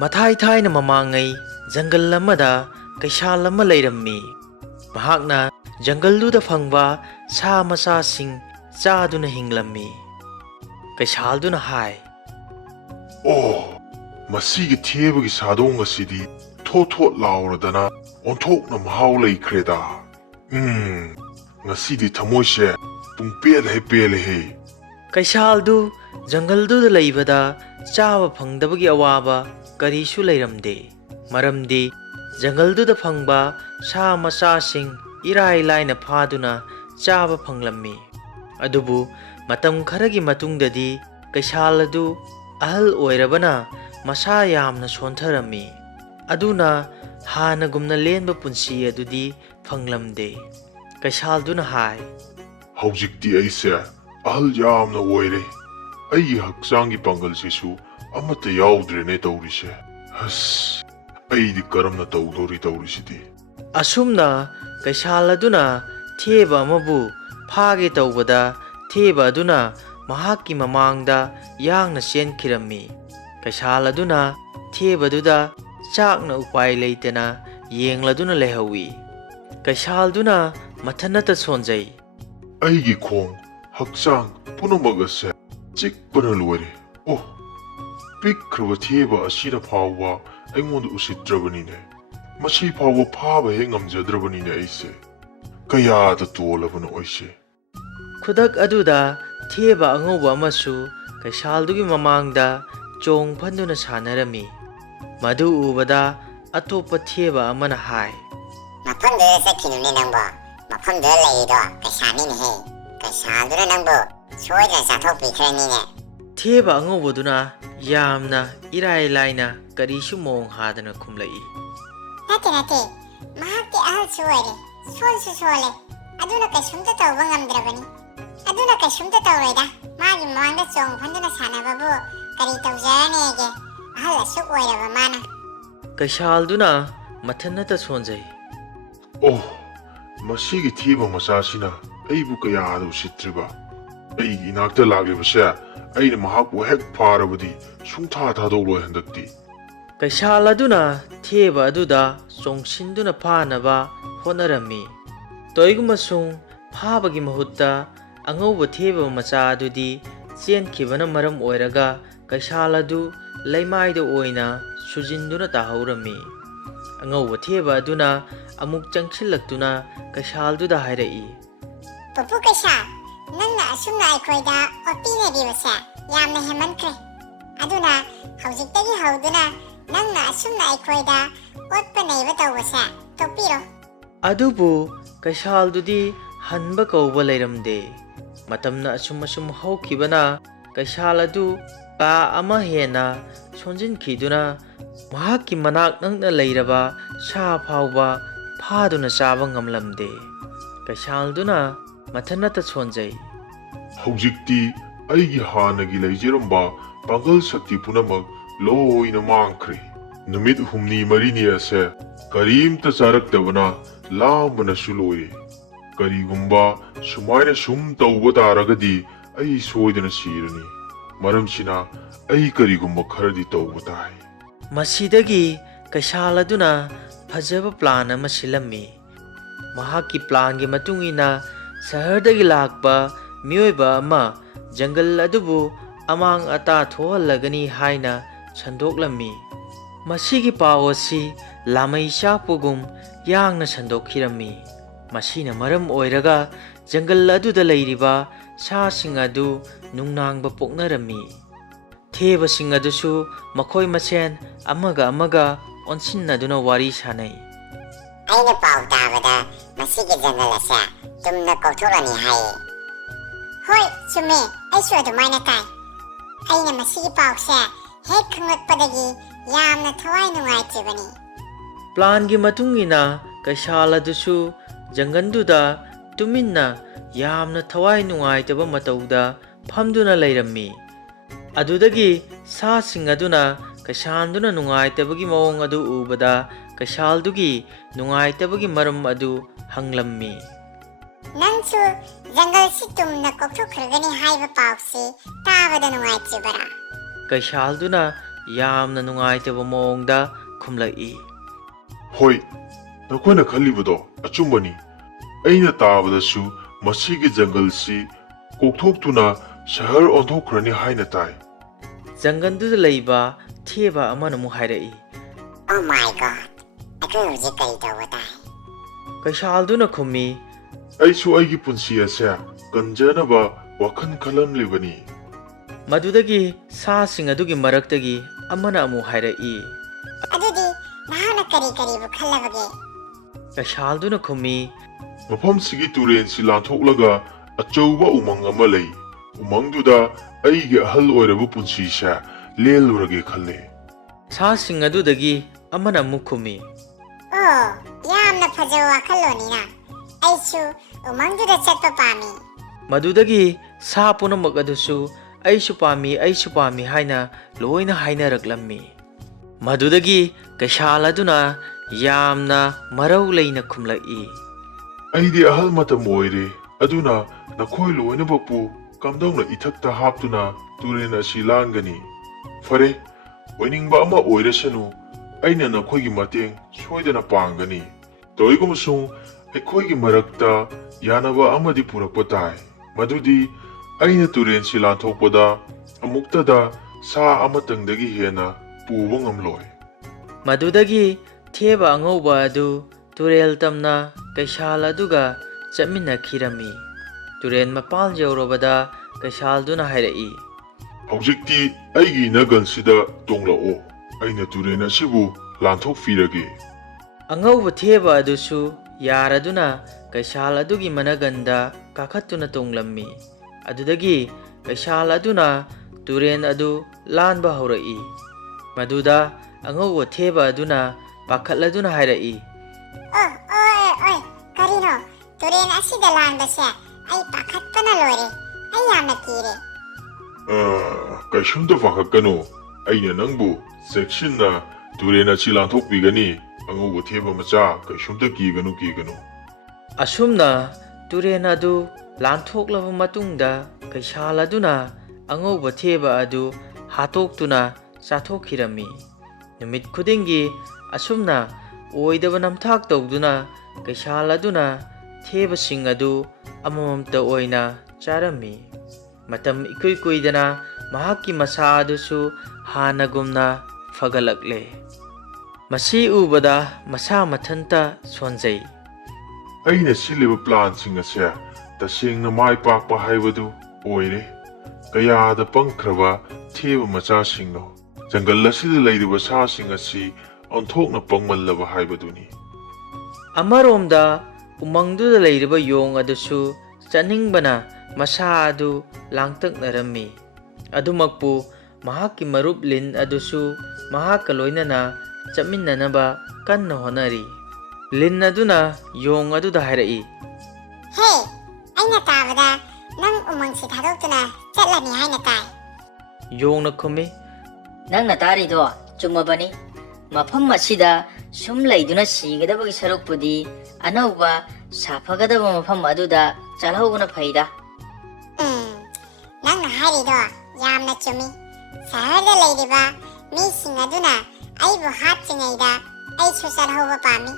Mathai thaina mamangai jungle amada kaishal ama leirammi. Mahakna jungle phangba sa masa sing chaduna hinglammi. Kaishalduna hai. Oh, masigi thebagi sadong asidi thot lauradana onthokna mahau leikreda. Ngasidi thamoise pung pel he. Kaishaldu jungle leibada chaba phangdabagi awaba karisu leiramde. Maramdi jungle phangba sa masa sing irai laina phaduna chaba phanglammi. Adubu matam kharagi matungdadi kaishal adu ahal oirabana masa yamna sontharammi. Aduna hana gumna lenba punsi adudi phanglamde. Kaishalduna hai. Haujikti aise ahal yamna oire. Ai haksangi pangal sisu amata yaudrene taurise. Has ai di karamna taurisidi. Asumna kaishaladuna theba amabu phage taubada theba aduna mahakki mamangda yangna senkhirammi. Kaishaladuna thebaduda chakna upai leitena yengladuna lehawi. Kaishalduna mathanata sonjai. Aigi khong haksang punamagase chikpana loire. Oh, pikraba theba asira phawa aingonda usitrabanine. Masi phawa phaba he ngamjadrabanine aise. Kaya da tolabana oise. Khudak aduda theba angauba amasu kaishaldugi mamangda chong phanduna sanarami. Madu ubada atopa theba amana hai. Mafamda sakhinune nangbo mafamda leido kaishanine he. Kaishalduna nangbo soidra sathokpikhrani. Theba angaubaduna yamna irai laina karisu mong hadana khumlai. Nate mahakti ahal suwari solsu sole aduna kaisumta tawba ngamdrabani. Aduna kaisumta tawraida magi mawangda chong phanduna sanababu kari tawjaranege ahal asuk oiraba mana. Kaishalduna mathanata sonjai. Oh, masigi theba masasina aibu kaya da usitriba. Aigi inakta laglibase aina mahakbu hek pharabadi sungtha thadoloi handakti. Kaishaladuna theba aduda chongshinduna phanaba honarami. Toigumasung phabagi mahutta angauba theba macha adudi chenkhibana maram oiraga kaishaladu leimaida oina sujinduna tahaurami. Angauba theba aduna amuk changchillaktuna kaishalduda hairai. Pupu kaishal nangna asumna aikhoida opine bibase yamna hemankre. Aduna haujiktagi hauduna nangna asumna aikhoida otpa neiba tawbase topiro. Adubu kaishaldudi hanba kauba leiramde. Matamna asum haukibana kaishaladu ka ama hena sonjinkhiduna mahakki manak nangna leiraba sa phauba phaduna chaba ngamlamde. Kaishalduna mathanata sonjai. Haujikti aigi hanagi leijiramba pangal sakti punamak loina mangkhre. Numit humni marini ase karimta charaktabana lambana suloi. Karigumba sumaina sum tauba taragadi ai soidana sirani. Maramsina ai karigumba kharadi tauba tai. Masidagi kaishaladuna phajaba plan ama silammi. Mahakki plan gi matungina sahardagi lakpa mioiba ama jungle adubu amang ata thohallagani haina sandoklammi. Masigi paw asi lamai shapugum yangna sandokhirammi. Masina maram oiraga jungle aduda leiriba sa sing adu nungnangba poknarammi. Theba sing adusu makhoi masen amaga onsinnaduna wari sanai. Aina pau tabada masigi jungle asa tumna kauthorani hai. Hoi chume aisu adumaina tai. Aina masigi pau se hek khanglatpadagi yamna thawai nungaitibani. Plan gi matungina kaishaladusu janganduda tuminna yamna thawai nungaitaba matauda phamduna leirammi. Adudagi sa sing aduna kaishanduna nungaitabagi mawong adu ubada kaishaldugi nungaitabagi maram adu hanglammi. Nangsu jungle si tumna kauthokhragani haiba pausi tabada nungaitibara. Kaishalduna ꯌꯥꯝꯅ ꯅꯨꯡꯉꯥꯏꯇꯕ ꯃꯑꯣꯡꯗ ꯈꯨꯝꯂꯛꯏ꯫ ꯍꯣꯏ, ꯅꯈꯣꯏꯅ ꯈꯜꯂꯤꯕꯗꯣ ꯑꯆꯨꯝꯕꯅꯤ꯫ ꯑꯩꯅ ꯇꯥꯕꯗꯁꯨ ꯃꯁꯤꯒꯤ ꯖꯪꯒꯜꯁꯤ ꯀꯣꯛꯊꯣꯛꯇꯨꯅ ꯁꯍꯔ ꯑꯣꯟꯊꯣꯛꯈ꯭ꯔꯅꯤ ꯍꯥꯏꯅ ꯇꯥꯏ꯫ ꯖꯪꯒꯜꯗꯨꯗ ꯂꯩꯕ ꯊꯦꯕ ꯑꯃꯅ ꯑꯃꯨꯛ ꯍꯥꯏꯔꯛꯏ꯫ Oh my god. ꯑꯩꯈꯣꯏ ꯍꯧꯖꯤꯛ ꯀꯔꯤ ꯇꯧꯕ ꯇꯥꯏ? ꯀꯩꯁꯥꯜꯗꯨꯅ ꯈꯨꯝꯃꯤ, ꯑꯩꯁꯨ ꯑꯩꯒꯤ ꯄꯨꯟꯁꯤ ꯑꯁꯦ ꯀꯟꯖꯅꯕ ꯋꯥꯈꯜ ꯈꯜꯂꯝꯂꯤꯕꯅꯤ꯫ ꯃꯗꯨꯗꯒꯤ ꯁꯥꯁꯤꯡ ꯑꯗꯨꯒꯤ ꯃꯔꯛꯇꯒꯤ ꯑꯃꯅ ꯑꯃꯨꯛ ꯍꯥꯏꯔꯛꯏ꯫ ꯑꯗꯨꯗꯤ ꯅꯍꯥꯛꯅ ꯀꯔꯤꯕꯨ ꯈꯜꯂꯕꯒꯦ? ꯀꯩꯁꯥꯜꯗꯨꯅ ꯈꯨꯝꯃꯤ, ꯃꯐꯝꯁꯤꯒꯤ ꯇꯨꯔꯦꯟꯁꯤ ꯂꯥꯟꯊꯣꯛꯂꯒ ꯑꯆꯧꯕ ꯎꯃꯪ ꯑꯃ ꯂꯩ꯫ ꯎꯃꯪꯗꯨꯗ ꯑꯩꯒꯤ ꯑꯍꯜ ꯑꯣꯏꯔꯕ ꯄꯨꯟꯁꯤꯁꯦ ꯂꯦꯜꯂꯨꯔꯒꯦ ꯈꯜꯂꯦ꯫ ꯁꯥꯁꯤꯡ ꯑꯗꯨꯗꯒꯤ ꯑꯃꯅ ꯑꯃꯨꯛ ꯈꯨꯝꯃꯤ, ꯑꯣ, ꯌꯥꯝꯅ ꯐꯖꯕ ꯋꯥꯈꯜꯂꯣꯟꯅꯤꯅ꯫ ꯑꯩꯁꯨ ꯎꯃꯪꯗꯨꯗ ꯆꯠꯄ ꯄꯥꯝꯃꯤ꯫ ꯃꯗꯨꯗꯒꯤ ꯁꯥ ꯄꯨꯝꯅꯃꯛ ꯑꯗꯨꯁꯨ ꯑꯩꯁꯨ ꯄꯥꯝꯃꯤ ꯍꯥꯏꯅ ꯂꯣꯏꯅ ꯍꯥꯏꯅꯔꯛꯂꯝꯃꯤ꯫ ꯃꯗꯨꯗꯒꯤ ꯀꯩꯁꯥꯜ ꯑꯗꯨꯅ ꯌꯥꯝꯅ ꯃꯔꯧ ꯂꯩꯅ ꯈꯨꯝꯂꯛꯏ, ꯑꯩꯗꯤ ꯑꯍꯜ ꯃꯇꯝ ꯑꯣꯏꯔꯦ, ꯑꯗꯨꯅ ꯅꯈꯣꯏ ꯂꯣꯏꯅꯃꯛꯄꯨ ꯀꯝꯗꯧꯅ ꯏꯊꯛꯇ ꯍꯥꯞꯇꯨꯅ ꯇꯨꯔꯦꯟ ꯑꯁꯤ ꯂꯥꯟꯒꯅꯤ? ꯐꯔꯦ, ꯑꯣꯏꯅꯤꯡꯕ ꯑꯃ ꯑꯣꯏꯔꯁꯅꯨ, ꯑꯩꯅ ꯅꯈꯣꯏꯒꯤ ꯃꯇꯦꯡ ꯁꯣꯏꯗꯅ ꯄꯥꯡꯒꯅꯤ꯫ ꯇꯧꯏꯒꯨꯝꯕꯁꯨꯡ ꯑꯩꯈꯣꯏꯒꯤ ꯃꯔꯛꯇ ꯌꯥꯅꯕ ꯑꯃꯗꯤ ꯄꯨꯔꯛꯄ ꯇꯥꯏ, ꯃꯗꯨꯗꯤ ꯑꯩꯅ ꯇꯨꯔꯦꯟꯁꯤ ꯂꯥꯟꯊꯣꯛꯄꯗ ꯑꯃꯨꯛꯇꯗ ꯁꯥ ꯑꯃꯇꯪꯗꯒꯤ ꯍꯦꯟꯅ ꯄꯨꯕ ꯉꯝꯂꯣꯏ꯫ ꯃꯗꯨꯗꯒꯤ ꯊꯦꯕ ꯑꯉꯧꯕ ꯑꯗꯨ ꯇꯨꯔꯦꯜ ꯇꯝꯅ ꯀꯩꯁꯥꯜ ꯑꯗꯨꯒ ꯆꯠꯃꯤꯟꯅꯈꯤꯔꯝꯃꯤ꯫ ꯇꯨꯔꯦꯟ ꯃꯄꯥꯟ ꯌꯧꯔꯕꯗ ꯀꯩꯁꯥꯜꯗꯨꯅ ꯍꯥꯏꯔꯛꯏ, ꯍꯧꯖꯤꯛꯇꯤ ꯑꯩꯒꯤ ꯅꯒꯜꯁꯤꯗ ꯇꯣꯡꯂꯛꯑꯣ, ꯑꯩꯅ ꯇꯨꯔꯦꯟ ꯑꯁꯤꯕꯨ ꯂꯥꯟꯊꯣꯛꯄꯤꯔꯒꯦ꯫ ꯑꯉꯧꯕ ꯊꯦꯕ ꯑꯗꯨꯁꯨ ꯌꯥꯔꯗꯨꯅ ꯀꯩꯁꯥꯜ ꯑꯗꯨꯒꯤ ꯃꯅꯒꯟꯗ ꯀꯥꯈꯠꯇꯨꯅ ꯇꯣꯡꯂꯝꯃꯤ꯫ ꯑꯗꯨꯗꯒꯤ ꯀꯩꯁꯥꯜ ꯑꯗꯨꯅ ꯇꯨꯔꯦꯟ ꯑꯗꯨ ꯂꯥꯟꯕ ꯍꯧꯔꯛꯏ꯫ ꯃꯗꯨꯗ ꯑꯉꯧꯕ ꯊꯦꯕ ꯑꯗꯨꯅ ꯄꯥꯈꯠꯂꯗꯨꯅ ꯍꯥꯏꯔꯛꯏ, ꯑꯣꯏ, ꯀꯔꯤꯅꯣ? ꯇꯨꯔꯦꯟ ꯑꯁꯤꯗ ꯂꯥꯟꯕꯁꯦ ꯑꯩ ꯄꯥꯈꯠꯄꯅ ꯂꯣꯏꯔꯦ꯫ ꯑꯩ ꯌꯥꯝꯅ ꯀꯤꯔꯦ꯫ ꯀꯩꯁꯨꯝꯇ ꯄꯥꯈꯠꯀꯅꯨ, ꯑꯩꯅ ꯅꯪꯕꯨ ꯆꯦꯛꯁꯤꯟꯅ ꯇꯨꯔꯦꯟ ꯑꯁꯤ ꯂꯥꯟꯊꯣꯛꯄꯤꯒꯅꯤ꯫ ꯑꯉꯧꯕ ꯊꯦꯕ ꯃꯆꯥ, ꯀꯩꯁꯨꯝꯇ ꯀꯤꯒꯅꯨ꯫ ꯑꯁꯨꯝꯅ ꯇꯨꯔꯦꯟ ꯑꯗꯨ ꯂꯥꯟꯊꯣꯛꯂꯕ ꯃꯇꯨꯡꯗ ꯀꯩꯁꯥꯜ ꯑꯗꯨꯅ ꯑꯉꯧꯕ ꯊꯦꯕ ꯑꯗꯨ ꯍꯥꯠꯇꯣꯛꯇꯨꯅ ꯆꯥꯊꯣꯛꯈꯤꯔꯝꯃꯤ꯫ ꯅꯨꯃꯤꯠ ꯈꯨꯗꯤꯡꯒꯤ ꯑꯁꯨꯝꯅ ꯑꯣꯏꯗꯕ ꯅꯝꯊꯥꯛ ꯇꯧꯗꯨꯅ ꯀꯩꯁꯥꯜ ꯑꯗꯨꯅ ꯊꯦꯕꯁꯤꯡ ꯑꯗꯨ ꯑꯃꯃꯝꯇ ꯑꯣꯏꯅ ꯆꯥꯔꯝꯃꯤ꯫ ꯃꯇꯝ ꯏꯀꯨꯏ ꯀꯨꯏꯗꯅ ꯃꯍꯥꯛꯀꯤ ꯃꯁꯥ ꯑꯗꯨꯁꯨ ꯍꯥꯟꯅꯒꯨꯝꯅ ꯐꯒꯠꯂꯛꯂꯦ꯫ ꯃꯁꯤ ꯎꯕꯗ ꯃꯁꯥ ꯃꯊꯟꯇ ꯁꯣꯟꯖꯩ꯫ ꯑꯩꯅ ꯁꯤꯜꯂꯤꯕ ꯄ꯭ꯂꯥꯟꯁꯤꯡ ꯑꯁꯦ ꯇꯁꯦꯡꯅ ꯃꯥꯏ ꯄꯥꯛꯄ ꯍꯥꯏꯕꯗꯨ ꯑꯣꯏꯔꯦ꯫ ꯀꯌꯥꯗ ꯄꯪꯈ꯭ꯔꯕ ꯊꯦꯕ ꯃꯆꯥꯁꯤꯡꯅꯣ! ꯖꯪꯒꯜ ꯑꯁꯤꯗ ꯂꯩꯔꯤꯕ ꯁꯥꯁꯤꯡ ꯑꯁꯤ ꯑꯣꯟꯊꯣꯛꯅ ꯄꯪꯃꯜꯂꯕ ꯍꯥꯏꯕꯗꯨꯅꯤ꯫ ꯑꯃꯔꯣꯝꯗ ꯎꯃꯪꯗꯨꯗ ꯂꯩꯔꯤꯕ ꯌꯣꯡ ꯑꯗꯨꯁꯨ ꯆꯠꯅꯤꯡꯕꯅ ꯃꯁꯥ ꯑꯗꯨ ꯂꯥꯡꯇꯛꯅꯔꯝꯃꯤ꯫ ꯑꯗꯨꯃꯛꯄꯨ ꯃꯍꯥꯛꯀꯤ ꯃꯔꯨꯞ ꯂꯤꯟ ꯑꯗꯨꯁꯨ ꯃꯍꯥꯛꯀ ꯂꯣꯏꯅꯅ ꯆꯠꯃꯤꯟꯅꯅꯕ ꯀꯟꯅ ꯍꯣꯠꯅꯔꯤ꯫ ꯂꯤꯟ ꯑꯗꯨꯅ ꯌꯣꯡ ꯑꯗꯨꯗ ꯍꯥꯏꯔꯛꯏ, ꯍꯦ, ꯑꯩꯅ ꯇꯥꯕꯗ ꯅꯪ ꯎꯃꯪꯁꯤ ꯊꯥꯗꯣꯛꯇꯨꯅ ꯆꯠꯂꯅꯤ ꯍꯥꯏꯅ ꯇꯥꯏ꯫ ꯌꯣꯡꯅ ꯈꯨꯝꯃꯤ, ꯅꯪꯅ ꯇꯥꯔꯤꯗꯣ ꯆꯨꯝꯃꯕꯅꯤ꯫ ꯃꯐꯝ ꯑꯁꯤꯗ ꯁꯨꯝ ꯂꯩꯗꯨꯅ ꯁꯤꯒꯗꯕꯒꯤ ꯁꯔꯨꯛꯄꯨꯗꯤ ꯑꯅꯧꯕ ꯁꯥꯐꯒꯗꯕ ꯃꯐꯝ ꯑꯗꯨꯗ ꯆꯠꯍꯧꯕꯅ ꯐꯩꯗ꯫ ꯅꯪꯅ ꯍꯥꯏꯔꯤꯗꯣ ꯌꯥꯝꯅ ꯆꯨꯝꯃꯤ꯫ ꯁꯍꯔꯗ ꯂꯩꯔꯤꯕ ꯃꯤꯁꯤꯡ ꯑꯗꯨꯅ ꯑꯩꯕꯨ ꯍꯥꯠꯇ꯭ꯔꯤꯉꯩꯗ ꯑꯩꯁꯨ ꯆꯠꯍꯧꯕ ꯄꯥꯝꯃꯤ꯫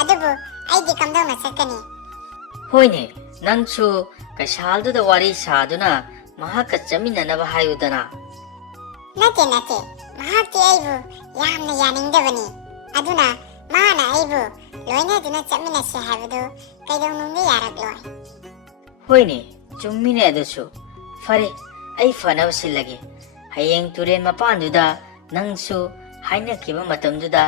ꯑꯗꯨꯕꯨ ꯑꯩꯗꯤ ꯀꯝꯗꯧꯅ ꯆꯠꯀꯅꯤ? ꯍꯣꯏꯅꯦ, ꯅꯪꯁꯨ ꯀꯩꯁꯥꯜꯗꯨꯗ ꯋꯥꯔꯤ ꯁꯥꯗꯨꯅ ꯃꯍꯥꯛꯀ ꯆꯠꯃꯤꯟꯅꯅꯕ ꯍꯥꯏꯌꯨꯗꯅ꯫ ꯅꯠꯇꯦ, ꯃꯍꯥꯛꯇꯤ ꯑꯩꯕꯨ ꯌꯥꯝꯅ ꯌꯥꯅꯤꯡꯗꯕꯅꯤ꯫ ꯑꯗꯨꯅ ꯃꯥꯅ ꯑꯩꯕꯨ ꯂꯣꯏꯅꯗꯨꯅ ꯆꯠꯃꯤꯟꯅꯁꯤ ꯍꯥꯏꯕꯗꯨ ꯀꯩꯗꯧꯅꯨꯡꯗ ꯌꯥꯔꯛꯂꯣꯏ꯫ ꯍꯣꯏꯅꯦ, ꯆꯨꯝꯃꯤꯅꯦ ꯑꯗꯨꯁꯨ꯫ ꯐꯔꯦ, ꯑꯩ ꯐꯅꯕ ꯁꯤꯜꯂꯒꯦ꯫ ꯍꯌꯦꯡ ꯇꯨꯔꯦꯟ ꯃꯄꯥꯟꯗꯨꯗ ꯅꯪꯁꯨ ꯍꯥꯏꯅꯈꯤꯕ ꯃꯇꯝꯗꯨꯗ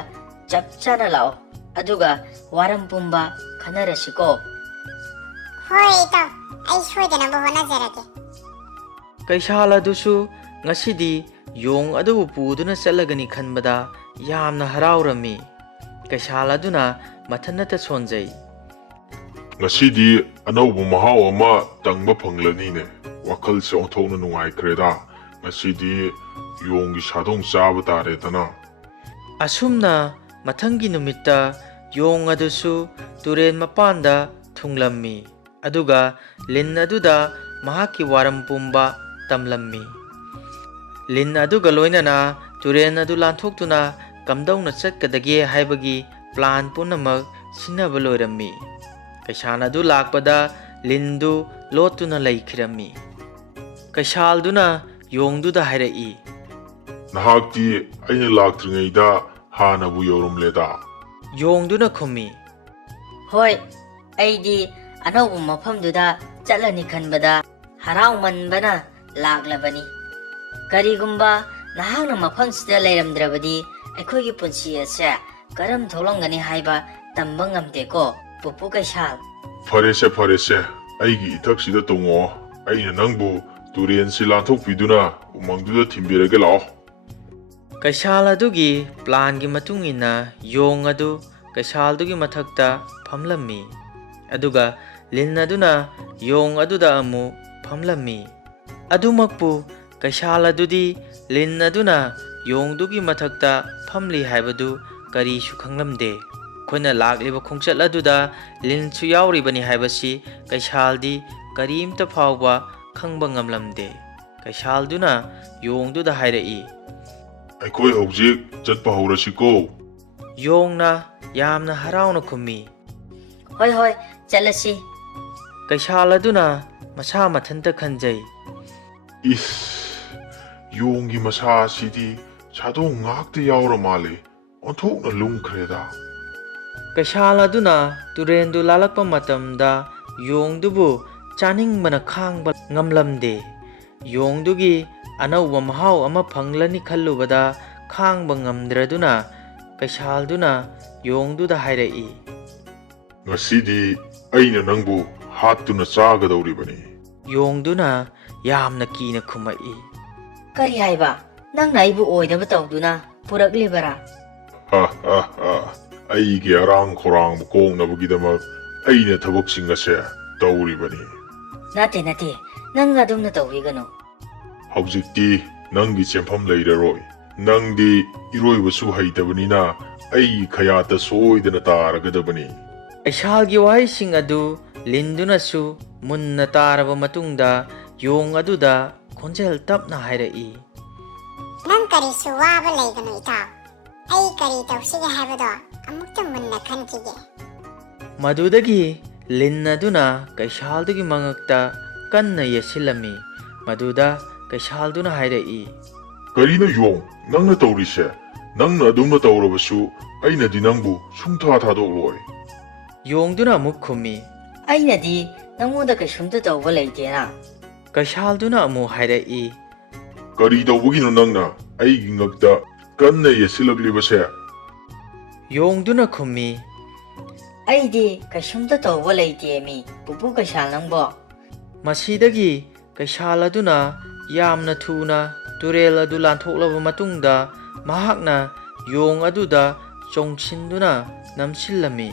ꯆꯞ ꯆꯥꯅ ꯂꯥꯛꯑꯣ, ꯑꯗꯨꯒ ꯋꯥꯔꯝ ꯄꯨꯝꯕ ꯈꯟꯅꯔꯁꯤꯀꯣ꯫ ꯍꯣꯏ ꯏꯇꯥꯎ, ꯑꯩ ꯁꯣꯏꯗꯅꯕ ꯍꯣꯠꯅꯖꯔꯒꯦ꯫ ꯀꯩꯁꯥꯜ ꯑꯗꯨꯁꯨ ꯉꯁꯤꯗꯤ ꯌꯣꯡ ꯑꯗꯨꯕꯨ ꯄꯨꯗꯨꯅ ꯆꯠꯂꯒꯅꯤ ꯈꯟꯕꯗ ꯌꯥꯝꯅ ꯍꯔꯥꯎꯔꯝꯃꯤ꯫ ꯀꯩꯁꯥꯜ ꯑꯗꯨꯅ ꯃꯊꯟꯇ ꯁꯣꯟꯖꯩ꯫ ꯉꯁꯤꯗꯤ ꯑꯅꯧꯕ ꯃꯍꯥꯎ ꯑꯃ ꯇꯪꯕ ꯐꯪꯂꯅꯤꯅꯦ꯫ ꯋꯥꯈꯜꯁꯦ ꯑꯣꯟꯊꯣꯛꯅ ꯅꯨꯡꯉꯥꯏꯈ꯭ꯔꯦꯗ꯫ ꯉꯁꯤꯗꯤ ꯌꯣꯡꯒꯤ ꯁꯥꯗꯣꯡ ꯆꯥꯕ ꯇꯥꯔꯦꯗꯅ꯫ ꯑꯁꯨꯝꯅ ꯃꯊꯪꯒꯤ ꯅꯨꯃꯤꯠꯇ ꯌꯣꯡ ꯑꯗꯨꯁꯨ ꯇꯨꯔꯦꯟ ꯃꯄꯥꯟꯗ ꯊꯨꯡꯂꯝꯃꯤ, ꯑꯗꯨꯒ ꯂꯤꯟ ꯑꯗꯨꯗ ꯃꯍꯥꯛꯀꯤ ꯋꯥꯔꯝ ꯄꯨꯝꯕ ꯇꯝꯂꯝꯃꯤ꯫ ꯂꯤꯟ ꯑꯗꯨꯒ ꯂꯣꯏꯅꯅ turen adu lanthoktuna kamdawna chatkadage haibagi plan punamak sinaba loirammi. Kaishan adu lakpada lindu lotuna laikhirammi. Kaishalduna yongduda hairai. Nahakti aina laktringaida hanabu yorumleda. Yongduna khummi. Hoi, aidi anaubu mafamduda chatlani khanbada haraumanbana laglabani. Karigumba nahakna mafamsida leiramdrabadi ꯑꯩꯈꯣꯏꯒꯤ ꯄꯨꯟꯁꯤ ꯑꯁꯦ ꯀꯔꯝ ꯊꯣꯛꯂꯝꯒꯅꯤ ꯍꯥꯏꯕ ꯇꯝꯕ ꯉꯝꯗꯦꯀꯣ ꯄꯨꯄꯨ ꯀꯩꯁꯥꯜ ꯐꯔꯦꯁꯦ ꯑꯩꯒꯤ ꯏꯊꯛꯁꯤꯗ ꯇꯣꯡꯉꯣ ꯑꯩꯅ ꯅꯪꯕꯨ ꯇꯨꯔꯦꯟꯁꯤ ꯂꯥꯟꯊꯣꯛꯄꯤꯗꯨꯅ ꯎꯃꯪꯗꯨꯗ ꯊꯤꯟꯕꯤꯔꯒꯦ ꯂꯥꯛꯑꯣ ꯀꯩꯁꯥꯜ ꯑꯗꯨꯒꯤ ꯄ꯭ꯂꯥꯟꯒꯤ ꯃꯇꯨꯡ ꯏꯟꯅ ꯌꯣꯡ ꯑꯗꯨ ꯀꯩꯁꯥꯜꯗꯨꯒꯤ ꯃꯊꯛꯇ ꯐꯝꯂꯝꯃꯤ ꯑꯗꯨꯒ ꯂꯤꯟ ꯑꯗꯨꯅ ꯌꯣꯡ ꯑꯗꯨꯗ ꯑꯃꯨꯛ ꯐꯝꯂꯝꯃꯤ ꯑꯗꯨꯃꯛꯄꯨ ꯀꯩꯁꯥꯜ ꯑꯗꯨꯗꯤ ꯂꯤꯟ ꯑꯗꯨꯅ ꯌꯣꯡꯗꯨꯒꯤ ꯃꯊꯛꯇ ꯐꯝꯂꯤ ꯍꯥꯏꯕꯗꯨ ꯀꯔꯤꯁꯨ ꯈꯪꯂꯝꯗꯦ ꯑꯩꯈꯣꯏꯅ ꯂꯥꯛꯂꯤꯕ ꯈꯣꯡꯆꯠ ꯑꯗꯨꯗ ꯂꯤꯟꯁꯨ ꯌꯥꯎꯔꯤꯕꯅꯤ ꯍꯥꯏꯕꯁꯤ ꯀꯩꯁꯥꯜꯗꯤ ꯀꯔꯤꯝꯇ ꯐꯥꯎꯕ ꯈꯪꯕ ꯉꯝꯂꯝꯗꯦ ꯀꯩꯁꯥꯜꯗꯨꯅ ꯌꯣꯡꯗꯨꯗ ꯍꯥꯏꯔꯛꯏ ꯑꯩꯈꯣꯏ ꯍꯧꯖꯤꯛ ꯆꯠꯄ ꯍꯧꯔꯁꯤꯀꯣ ꯌꯣꯡꯅ ꯌꯥꯝꯅ ꯍꯔꯥꯎꯅ ꯈꯨꯝꯃꯤ ꯍꯣꯏ ꯆꯠꯂꯁꯤ ꯀꯩꯁꯥꯜ ꯑꯗꯨꯅ ꯃꯁꯥ ꯃꯊꯟꯇ ꯈꯟꯖꯩ ꯏꯁ ꯌꯣꯡꯒꯤ ꯃꯁꯥ ꯑꯁꯤꯗꯤ ꯁꯥꯗꯣꯡ ꯉꯥꯛꯇ ꯌꯥꯎꯔ ꯃꯥꯜꯂꯦ ꯑꯣꯟꯊꯣꯛꯅ ꯂꯨꯝꯈ꯭ꯔꯦꯗ ꯀꯩꯁꯥꯜ ꯑꯗꯨꯅ ꯇꯨꯔꯦꯟꯗꯨ ꯂꯥꯜꯂꯛꯄ ꯃꯇꯝꯗ ꯌꯣꯡꯗꯨꯕꯨ ꯆꯥꯅꯤꯡꯕꯅ ꯈꯥꯡꯕ ꯉꯝꯂꯝꯗꯦ ꯌꯣꯡꯗꯨꯒꯤ ꯑꯅꯧꯕ ꯃꯍꯥꯎ ꯑꯃ ꯐꯪꯂꯅꯤ ꯈꯜꯂꯨꯕꯗ ꯈꯥꯡꯕ ꯉꯝꯗ꯭ꯔꯗꯨꯅ ꯀꯩꯁꯥꯜꯗꯨꯅ ꯌꯣꯡꯗꯨꯗ ꯍꯥꯏꯔꯛꯏ ꯉꯁꯤꯗꯤ ꯑꯩꯅ ꯅꯪꯕꯨ ꯍꯥꯠꯇꯨꯅ ꯆꯥꯒꯗꯧꯔꯤꯕꯅꯤ ꯌꯣꯡꯗꯨꯅ ꯌꯥꯝꯅ ꯀꯤꯅ ꯈꯨꯝꯃꯛꯏ ꯀꯔꯤ ꯍꯥꯏꯕ ꯅꯪꯅ ꯑꯩꯕꯨ ꯑꯣꯏꯗꯕ ꯇꯧꯗꯨꯅ ꯄꯨꯔꯛꯂꯤꯕꯔꯥ ꯑꯩꯒꯤ ꯑꯔꯥꯡ ꯈꯧꯔꯥꯡꯕ ꯀꯣꯛꯅꯕꯒꯤꯗꯃꯛ ꯑꯩꯅ ꯊꯕꯛꯁꯤꯡ ꯑꯁꯦ ꯇꯧꯔꯤꯕꯅꯤ ꯅꯠꯇꯦ ꯅꯪ ꯑꯗꯨꯝꯅ ꯇꯧꯕꯤꯒꯅꯨ ꯍꯧꯖꯤꯛꯇꯤ ꯅꯪꯒꯤ ꯆꯦꯟꯐꯝ ꯂꯩꯔꯔꯣꯏ ꯅꯪꯗꯤ ꯏꯔꯣꯏꯕꯁꯨ ꯍꯩꯇꯕꯅꯤꯅ ꯑꯩꯒꯤ ꯈꯌꯥꯠꯇ ꯁꯣꯏꯗꯅ ꯇꯥꯔꯒꯗꯕꯅꯤ ꯀꯩꯁꯥꯜꯒꯤ ꯋꯥꯍꯩꯁꯤꯡ ꯑꯗꯨ ꯂꯤꯟꯗꯨꯅꯁꯨ ꯃꯨꯟꯅ ꯇꯥꯔꯕ ꯃꯇꯨꯡꯗ ꯌꯣꯡ ꯑꯗꯨꯗ ꯈꯣꯟꯖꯦꯜ ꯇꯞꯅ ꯍꯥꯏꯔꯛꯏ ꯅꯪ ꯀꯔꯤꯁꯨ ꯋꯥꯕ ꯂꯩꯒꯅꯨ ꯏꯇꯥꯎ ꯑꯩ ꯀꯔꯤ ꯇꯧꯁꯤꯒꯦ ꯍꯥꯏꯕꯗꯣ ꯑꯃꯨꯛꯇ ꯃꯨꯟꯅ ꯈꯟꯈꯤꯒꯦ ꯃꯗꯨꯗꯒꯤ ꯂꯤꯟ ꯑꯗꯨꯅ ꯀꯩꯁꯥꯜꯗꯨꯒꯤ ꯃꯉꯛꯇ ꯀꯟꯅ ꯌꯦꯠꯁꯤꯜꯂꯝꯃꯤ ꯃꯗꯨꯗ ꯀꯩꯁꯥꯜꯗꯨꯅ ꯍꯥꯏꯔꯛꯏ ꯀꯔꯤꯅꯣ ꯌꯣꯡ ꯅꯪꯅ ꯇꯧꯔꯤꯁꯦ ꯅꯪꯅ ꯑꯗꯨꯝꯅ ꯇꯧꯔꯕꯁꯨ ꯑꯩꯅꯗꯤ ꯅꯪꯕꯨ ꯁꯨꯡꯊꯥ ꯊꯥꯗꯣꯛꯂꯣꯏ ꯌꯣꯡꯗꯨꯅ ꯑꯃꯨꯛ ꯈꯨꯝꯃꯤ ꯑꯩꯅꯗꯤ ꯅꯪꯉꯣꯟꯗ ꯀꯩꯁꯨꯝꯇ ꯇꯧꯕ ꯂꯩꯇꯦꯅ ꯀꯩꯁꯥꯜꯗꯨꯅ ꯑꯃꯨꯛ ꯍꯥꯏꯔꯛꯏ ꯀꯔꯤ ꯇꯧꯕꯒꯤꯅꯣ ꯅꯪꯅ ꯑꯩꯒꯤ ꯉꯛꯇ ꯀꯟꯅ ꯌꯦꯠꯁꯤꯜꯂꯛꯂꯤꯕꯁꯦ ꯌꯣꯡꯗꯨꯅ ꯈꯨꯝꯃꯤ ꯑꯩꯗꯤ ꯀꯩꯁꯨꯝꯇ ꯇꯧꯕ ꯂꯩꯇꯦ ꯃꯤ ꯄꯨꯄꯨ ꯀꯩꯁꯥꯜ ꯅꯪꯕꯣ ꯃꯁꯤꯗꯒꯤ ꯀꯩꯁꯥꯜ ꯑꯗꯨꯅ ꯌꯥꯝꯅ ꯊꯨꯅ ꯇꯨꯔꯦꯜ ꯑꯗꯨ ꯂꯥꯟꯊꯣꯛꯂꯕ ꯃꯇꯨꯡꯗ ꯃꯍꯥꯛꯅ ꯌꯣꯡ ꯑꯗꯨꯗ ꯆꯣꯡꯁꯤꯟꯗꯨꯅ ꯅꯝꯁꯤꯜꯂꯝꯃꯤ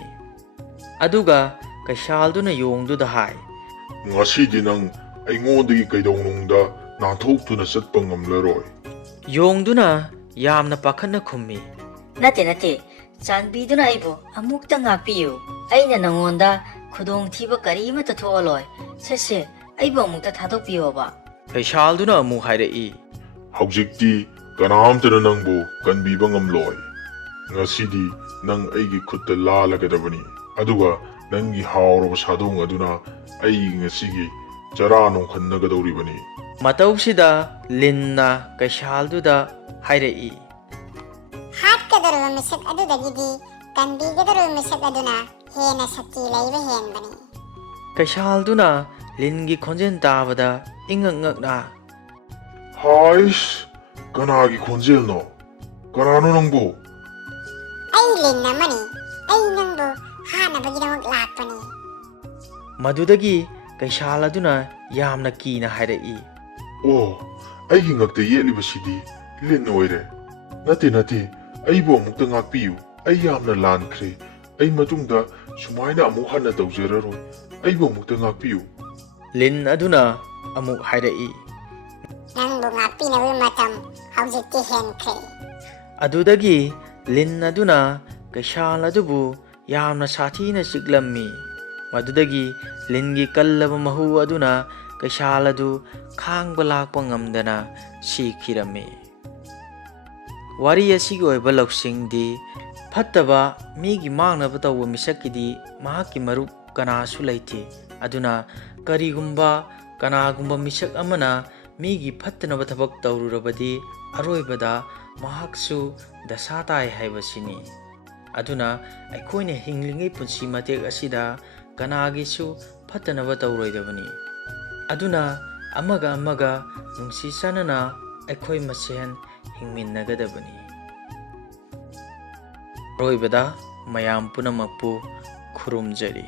ꯑꯗꯨꯒ ꯀꯩꯁꯥꯜꯗꯨꯅ ꯌꯣꯡꯗꯨꯗ ꯍꯥꯏ ꯉꯁꯤꯗꯤ ꯅꯪ ꯑꯩꯉꯣꯟꯗꯒꯤ ꯀꯩꯗꯧꯅꯨꯡꯗ ꯅꯥꯟꯊꯣꯛꯇꯨꯅ ꯆꯠꯄ ꯉꯝꯂꯔꯣꯏ ꯌꯣꯡꯗꯨꯅ ꯌꯥꯝꯅ ꯄꯥꯈꯠꯅ ꯈꯨꯝꯃꯤ ꯅꯠꯇꯦ ꯆꯥꯟꯕꯤꯗꯨꯅ ꯑꯩꯕꯨ ꯑꯃꯨꯛꯇ ꯉꯥꯛꯄꯤꯌꯨ ꯑꯩꯅ ꯅꯉꯣꯟꯗ ꯈꯨꯗꯣꯡꯊꯤꯕ ꯀꯔꯤꯃꯠꯇ ꯊꯣꯛꯍꯜꯂꯣꯏ ꯁꯦ ꯑꯩꯕꯨ ꯑꯃꯨꯛꯇ ꯊꯥꯗꯣꯛꯄꯤꯌꯣꯕ ꯀꯩꯁꯥꯜꯗꯨꯅ ꯑꯃꯨꯛ ꯍꯥꯏꯔꯛꯏ ꯍꯧꯖꯤꯛꯇꯤ ꯀꯅꯥꯝꯇꯅ ꯅꯪꯕꯨ ꯀꯟꯕꯤꯕ ꯉꯝꯂꯣꯏ ꯉꯁꯤꯗꯤ ꯅꯪ ꯑꯩꯒꯤ ꯈꯨꯠꯇ ꯂꯥꯜꯂꯒꯗꯕꯅꯤ ꯑꯗꯨꯒ ꯅꯪꯒꯤ ꯍꯥꯎꯔꯕ ꯁꯥꯗꯣꯡ ꯑꯗꯨꯅ ꯑꯩꯒꯤ ꯉꯁꯤꯒꯤ ꯆꯔꯥ ꯅꯣꯡꯈꯟꯅꯒꯗꯧꯔꯤꯕꯅꯤ ꯃꯇꯧꯁꯤꯗ ꯂꯤꯟꯅ ꯀꯩꯁꯥꯜꯗꯨꯗ ꯍꯥꯏꯔꯛꯏ ꯍꯥꯠꯀꯗꯧꯔꯤꯕ ꯃꯤꯁꯛ ꯑꯗꯨꯗꯒꯤꯗꯤ ꯀꯟꯕꯤꯒꯗꯧꯔꯤꯕ ꯃꯤꯁꯛ ꯑꯗꯨꯅ ꯍꯦꯟꯅ ꯁꯛꯇꯤ ꯂꯩꯕ ꯍꯦꯟꯕꯅꯤ ꯀꯩꯁꯥꯜꯗꯨꯅ ꯂꯤꯟꯒꯤ ꯈꯣꯟꯖꯦꯜ ꯇꯥꯕꯗ ꯏꯉꯛ ꯉꯛꯅ ꯍꯥꯏꯁ ꯀꯅꯥꯒꯤ ꯈꯣꯟꯖꯦꯜꯅꯣ ꯀꯅꯥꯅꯣ ꯅꯪꯕꯨ ꯑꯩ ꯂꯤꯟ ꯑꯃꯅꯤ ꯑꯩ ꯅꯪꯕꯨ ꯍꯥꯠꯅꯕꯒꯤꯗꯃꯛ ꯂꯥꯛꯄꯅꯤ ꯃꯗꯨꯗꯒꯤ ꯀꯩꯁꯥꯜ ꯑꯗꯨꯅ ꯌꯥꯝꯅ ꯀꯤꯅ ꯍꯥꯏꯔꯛꯏ ꯑꯣ ꯑꯩꯒꯤ ꯉꯛꯇ ꯌꯦꯠꯂꯤꯕꯁꯤꯗꯤ ꯂꯤꯟ ꯑꯣꯏꯔꯦ ꯅꯠꯇꯦ ꯑꯩꯕꯨ ꯑꯃꯨꯛꯇ ꯉꯥꯛꯄꯤꯌꯨ ꯑꯩ ꯌꯥꯝꯅ ꯂꯥꯟꯈ꯭ꯔꯦ ꯑꯩ ꯃꯇꯨꯡꯗ ꯁꯨꯃꯥꯏꯅ ꯑꯃꯨꯛ ꯍꯟꯅ ꯇꯧꯖꯔꯔꯣꯏ ꯑꯩꯕꯨ ꯑꯃꯨꯛꯇ ꯉꯥꯛꯄꯤꯌꯨ ꯂꯤꯟ ꯑꯗꯨꯅ ꯑꯃꯨꯛ ꯍꯥꯏꯔꯛꯏ ꯅꯪꯕꯨ ꯉꯥꯛꯄꯤꯅꯕꯒꯤ ꯃꯇꯝ ꯍꯧꯖꯤꯛꯇꯤ ꯍꯦꯟꯈ꯭ꯔꯦ ꯑꯗꯨꯗꯒꯤ ꯂꯤꯟ ꯑꯗꯨꯅ ꯀꯩꯁꯥꯜ ꯑꯗꯨꯕꯨ ꯌꯥꯝꯅ ꯁꯥꯊꯤꯅ ꯆꯤꯛꯂꯝꯃꯤ ꯃꯗꯨꯗꯒꯤ ꯂꯤꯟꯒꯤ ꯀꯜꯂꯕ ꯃꯍꯨ ꯑꯗꯨꯅ ꯀꯩꯁꯥꯜ ꯑꯗꯨ ꯈꯥꯡꯕ ꯂꯥꯛꯄ ꯉꯝꯗꯅ ꯁꯤꯈꯤꯔꯝꯃꯤ ꯋꯥꯔꯤ ꯑꯁꯤꯒꯤ ꯑꯣꯏꯕ ꯂꯧꯁꯤꯡꯗꯤ ꯐꯠꯇꯕ ꯃꯤꯒꯤ ꯃꯥꯡꯅꯕ ꯇꯧꯕ ꯃꯤꯁꯛꯀꯤꯗꯤ ꯃꯍꯥꯛꯀꯤ ꯃꯔꯨꯞ ꯀꯅꯥꯁꯨ ꯂꯩꯇꯦ ꯑꯗꯨꯅ ꯀꯔꯤꯒꯨꯝꯕ ꯀꯅꯥꯒꯨꯝꯕ ꯃꯤꯁꯛ ꯑꯃꯅ ꯃꯤꯒꯤ ꯐꯠꯇꯅꯕ ꯊꯕꯛ ꯇꯧꯔꯨꯔꯕꯗꯤ ꯑꯔꯣꯏꯕꯗ ꯃꯍꯥꯛꯁꯨ ꯗꯁꯥ ꯇꯥꯏ ꯍꯥꯏꯕꯁꯤꯅꯤ ꯑꯗꯨꯅ ꯑꯩꯈꯣꯏꯅ ꯍꯤꯡꯂꯤꯉꯩ ꯄꯨꯟꯁꯤ ꯃꯇꯦꯛ ꯑꯁꯤꯗ ꯀꯅꯥꯒꯤꯁꯨ ꯐꯠꯇꯅꯕ ꯇꯧꯔꯣꯏꯗꯕꯅꯤ ꯑꯗꯨꯅ ꯑꯃꯒ ꯑꯃꯒ ꯅꯨꯡꯁꯤ ꯆꯥꯟꯅꯅ ꯑꯩꯈꯣꯏ ꯃꯁꯦꯟ ꯍꯤꯡꯃꯤꯟꯅꯒꯗꯕꯅꯤ ꯑꯔꯣꯏꯕꯗ ꯃꯌꯥꯝ ꯄꯨꯝꯅꯃꯛꯄꯨ ꯈꯨꯔꯨꯝꯖꯔꯤ